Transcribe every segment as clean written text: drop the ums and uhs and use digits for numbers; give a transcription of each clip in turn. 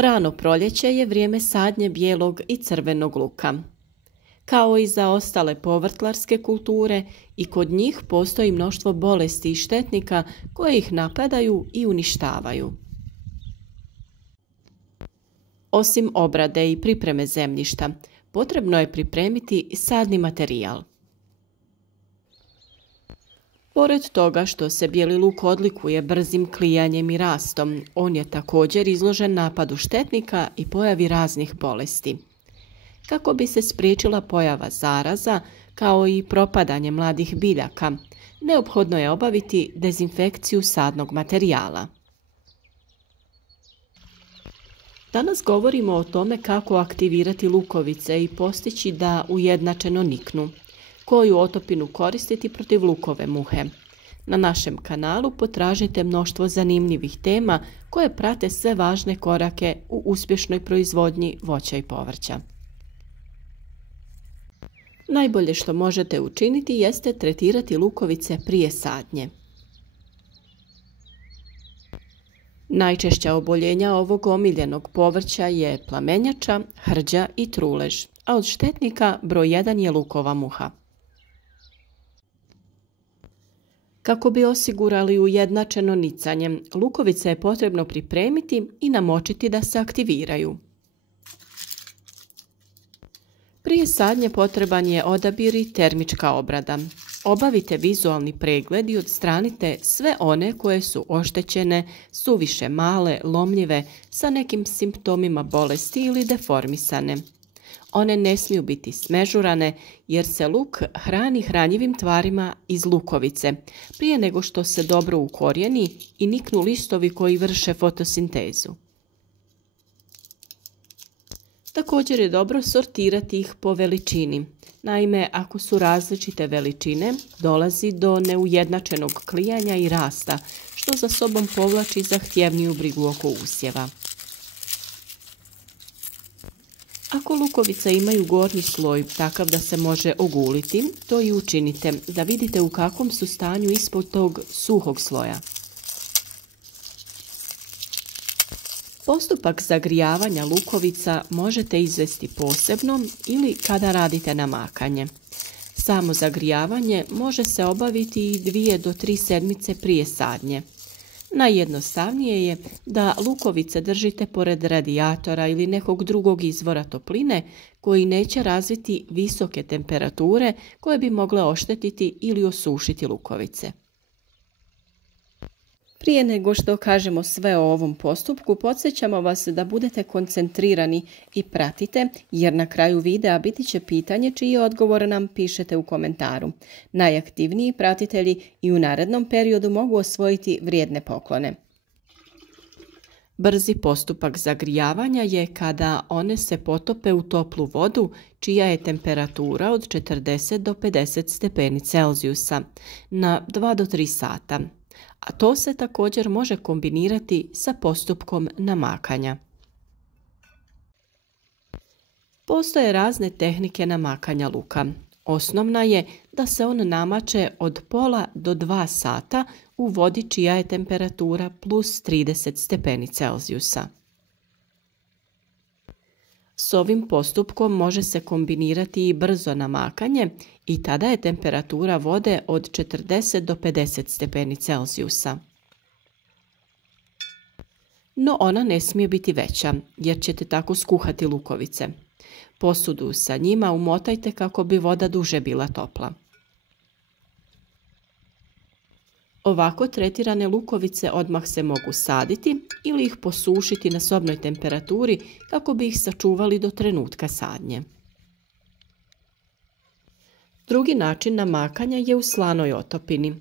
Rano proljeće je vrijeme sadnje bijelog i crvenog luka. Kao i za ostale povrtlarske kulture, i kod njih postoji mnoštvo bolesti i štetnika koje ih napadaju i uništavaju. Osim obrade i pripreme zemljišta, potrebno je pripremiti sadni materijal. Pored toga što se bijeli luk odlikuje brzim klijanjem i rastom, on je također izložen napadu štetnika i pojavi raznih bolesti. Kako bi se spriječila pojava zaraza, kao i propadanje mladih biljaka, neophodno je obaviti dezinfekciju sadnog materijala. Danas govorimo o tome kako aktivirati lukovice i postići da ujednačeno niknu. Koju otopinu koristiti protiv lukove muhe. Na našem kanalu potražite mnoštvo zanimljivih tema koje prate sve važne korake u uspješnoj proizvodnji voća i povrća. Najbolje što možete učiniti jeste tretirati lukovice prije sadnje. Najčešća oboljenja ovog omiljenog povrća je plamenjača, hrđa i trulež, a od štetnika broj 1 je lukova muha. Kako bi osigurali ujednačeno nicanje, lukovice je potrebno pripremiti i namočiti da se aktiviraju. Prije sadnje potreban je odabir i termička obrada. Obavite vizualni pregled i odstranite sve one koje su oštećene, suviše male, lomljive, sa nekim simptomima bolesti ili deformisane. One ne smiju biti smežurane jer se luk hrani hranjivim tvarima iz lukovice prije nego što se dobro ukorijeni i niknu listovi koji vrše fotosintezu. Također je dobro sortirati ih po veličini. Naime, ako su različite veličine, dolazi do neujednačenog klijanja i rasta, što za sobom povlači zahtjevniju brigu oko usjeva. Ako lukovice imaju gornji sloj takav da se može oguliti, to i učinite da vidite u kakvom su stanju ispod tog suhog sloja. Postupak zagrijavanja lukovica možete izvesti posebno ili kada radite namakanje. Samo zagrijavanje može se obaviti i 2 do 3 sedmice prije sadnje. Najjednostavnije je da lukovice držite pored radijatora ili nekog drugog izvora topline koji neće razviti visoke temperature koje bi mogle oštetiti ili osušiti lukovice. Prije nego što kažemo sve o ovom postupku, podsjećamo vas da budete koncentrirani i pratite, jer na kraju videa biti će pitanje čiji odgovor nam pišete u komentaru. Najaktivniji pratitelji i u narednom periodu mogu osvojiti vrijedne poklone. Brzi postupak zagrijavanja je kada one se potope u toplu vodu čija je temperatura od 40 do 50 stepeni Celzijusa na 2 do 3 sata. A to se također može kombinirati sa postupkom namakanja. Postoje razne tehnike namakanja luka. Osnovna je da se on namače od pola do 2 sata u vodi čija je temperatura plus 30 stepeni Celzijusa. S ovim postupkom može se kombinirati i brzo namakanje i tada je temperatura vode od 40 do 50 stepeni Celzijusa. No ona ne smije biti veća jer ćete tako skuhati lukovice. Posudu sa njima umotajte kako bi voda duže bila topla. Ovako tretirane lukovice odmah se mogu saditi ili ih posušiti na sobnoj temperaturi kako bi ih sačuvali do trenutka sadnje. Drugi način namakanja je u slanoj otopini.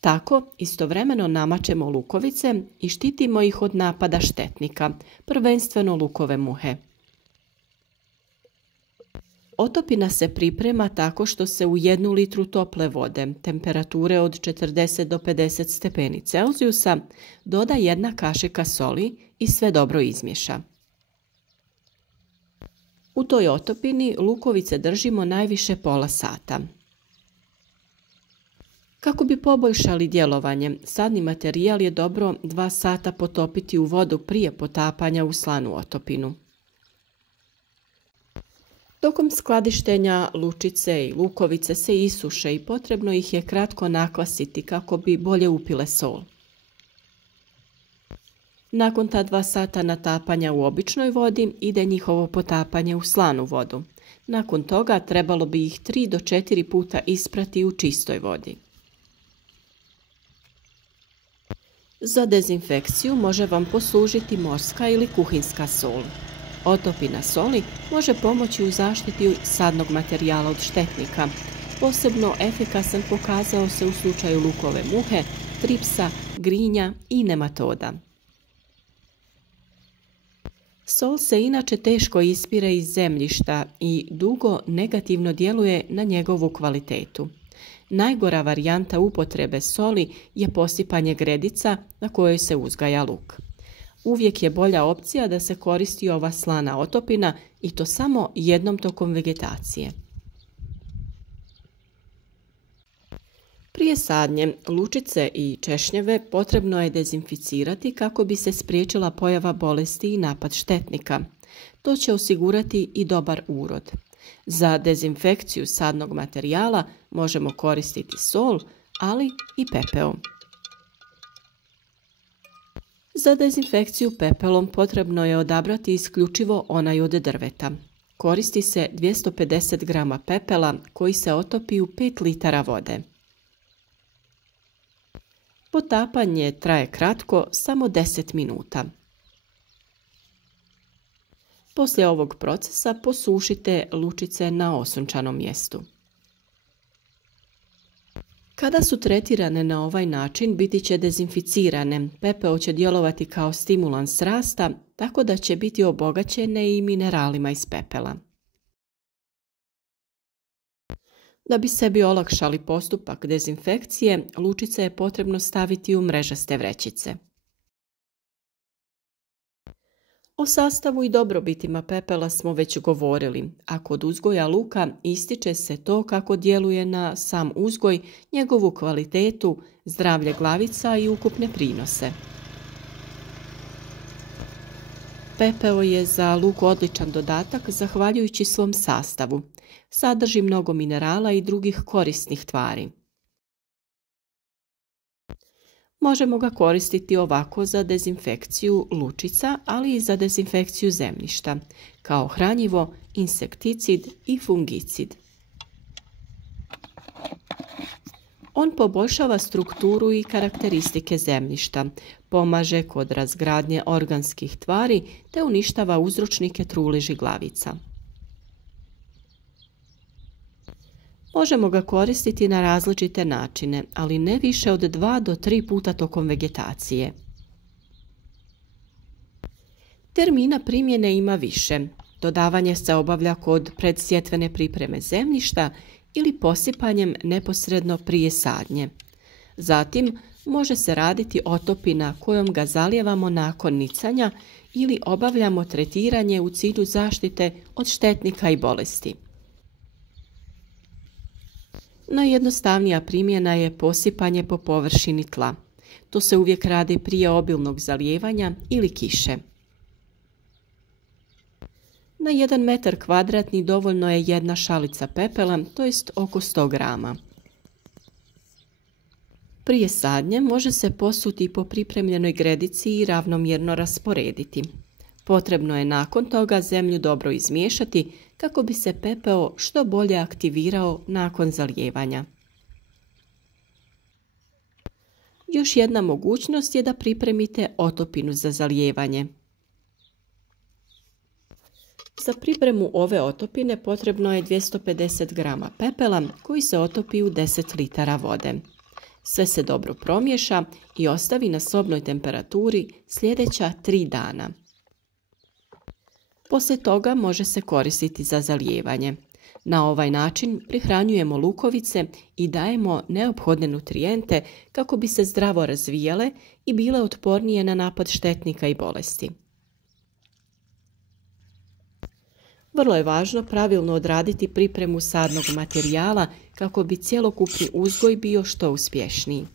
Tako istovremeno namačemo lukovice i štitimo ih od napada štetnika, prvenstveno lukove muhe. Otopina se priprema tako što se u 1 litru tople vode, temperature od 40 do 50 stepeni Celzijusa, doda 1 kašika soli i sve dobro izmiješa. U toj otopini lukovice držimo najviše pola sata. Kako bi poboljšali djelovanje, sadni materijal je dobro 2 sata potopiti u vodu prije potapanja u slanu otopinu. Tokom skladištenja lučice i lukovice se isuše i potrebno ih je kratko nakvasiti kako bi bolje upile sol. Nakon ta 2 sata natapanja u običnoj vodi ide njihovo potapanje u slanu vodu. Nakon toga trebalo bi ih 3 do 4 puta isprati u čistoj vodi. Za dezinfekciju može vam poslužiti morska ili kuhinska sol. Otopina soli može pomoći u zaštiti sadnog materijala od štetnika. Posebno efikasan pokazao se u slučaju lukove muhe, tripsa, grinja i nematoda. Sol se inače teško ispire iz zemljišta i dugo negativno djeluje na njegovu kvalitetu. Najgora varijanta upotrebe soli je posipanje gredica na kojoj se uzgaja luk. Uvijek je bolja opcija da se koristi ova slana otopina i to samo jednom tokom vegetacije. Prije sadnje lučice i češnjeve potrebno je dezinficirati kako bi se spriječila pojava bolesti i napad štetnika. To će osigurati i dobar urod. Za dezinfekciju sadnog materijala možemo koristiti sol, ali i pepeo. Za dezinfekciju pepelom potrebno je odabrati isključivo onaj od drveta. Koristi se 250 grama pepela koji se otopi u 5 litara vode. Potapanje traje kratko, samo 10 minuta. Poslije ovog procesa posušite lučice na osunčanom mjestu. Kada su tretirane na ovaj način, biti će dezinficirane. Pepeo će djelovati kao stimulans rasta, tako da će biti obogaćene i mineralima iz pepela. Da bi sebi olakšali postupak dezinfekcije, lučice je potrebno staviti u mrežaste vrećice. O sastavu i dobrobitima pepela smo već govorili, a kod uzgoja luka ističe se to kako djeluje na sam uzgoj, njegovu kvalitetu, zdravlje glavica i ukupne prinose. Pepeo je za luk odličan dodatak zahvaljujući svom sastavu. Sadrži mnogo minerala i drugih korisnih tvari. Možemo ga koristiti ovako za dezinfekciju lučica, ali i za dezinfekciju zemljišta, kao hranjivo, insekticid i fungicid. On poboljšava strukturu i karakteristike zemljišta, pomaže kod razgradnje organskih tvari te uništava uzročnike truleži glavica. Možemo ga koristiti na različite načine, ali ne više od 2 do 3 puta tokom vegetacije. Termina primjene ima više. Dodavanje se obavlja kod predsjetvene pripreme zemljišta ili posipanjem neposredno prije sadnje. Zatim može se raditi otopina kojom ga zalijevamo nakon nicanja ili obavljamo tretiranje u cilju zaštite od štetnika i bolesti. Najjednostavnija primjena je posipanje po površini tla. To se uvijek radi prije obilnog zalijevanja ili kiše. Na 1 metar kvadratni dovoljno je 1 šalica pepela, to jest oko 100 grama. Prije sadnje može se posuti po pripremljenoj gredici i ravnomjerno rasporediti. Potrebno je nakon toga zemlju dobro izmiješati kako bi se pepeo što bolje aktivirao nakon zalijevanja. Još jedna mogućnost je da pripremite otopinu za zalijevanje. Za pripremu ove otopine potrebno je 250 grama pepela koji se otopi u 10 litara vode. Sve se dobro promiješa i ostavi na sobnoj temperaturi sljedeća 3 dana. Poslije toga može se koristiti za zalijevanje. Na ovaj način prihranjujemo lukovice i dajemo neophodne nutrijente kako bi se zdravo razvijale i bile otpornije na napad štetnika i bolesti. Vrlo je važno pravilno odraditi pripremu sadnog materijala kako bi cjelokupni uzgoj bio što uspješniji.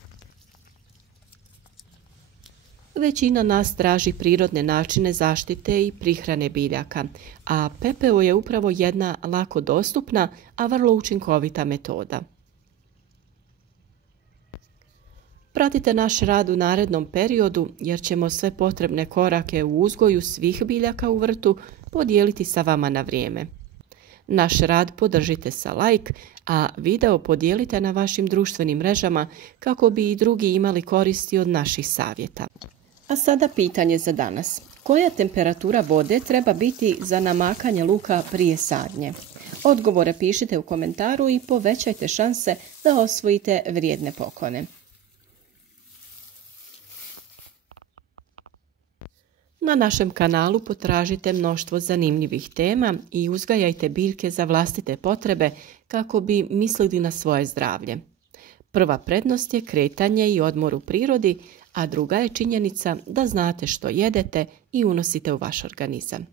Većina nas traži prirodne načine zaštite i prihrane biljaka, a PPO je upravo jedna lako dostupna, a vrlo učinkovita metoda. Pratite naš rad u narednom periodu jer ćemo sve potrebne korake u uzgoju svih biljaka u vrtu podijeliti sa vama na vrijeme. Naš rad podržite sa like, a video podijelite na vašim društvenim mrežama kako bi i drugi imali koristi od naših savjeta. A sada pitanje za danas. Koja temperatura vode treba biti za namakanje luka prije sadnje? Odgovore pišite u komentaru i povećajte šanse da osvojite vrijedne poklone. Na našem kanalu potražite mnoštvo zanimljivih tema i uzgajajte biljke za vlastite potrebe kako bi mislili na svoje zdravlje. Prva prednost je kretanje i odmor u prirodi, a druga je činjenica da znate što jedete i unosite u vaš organizam.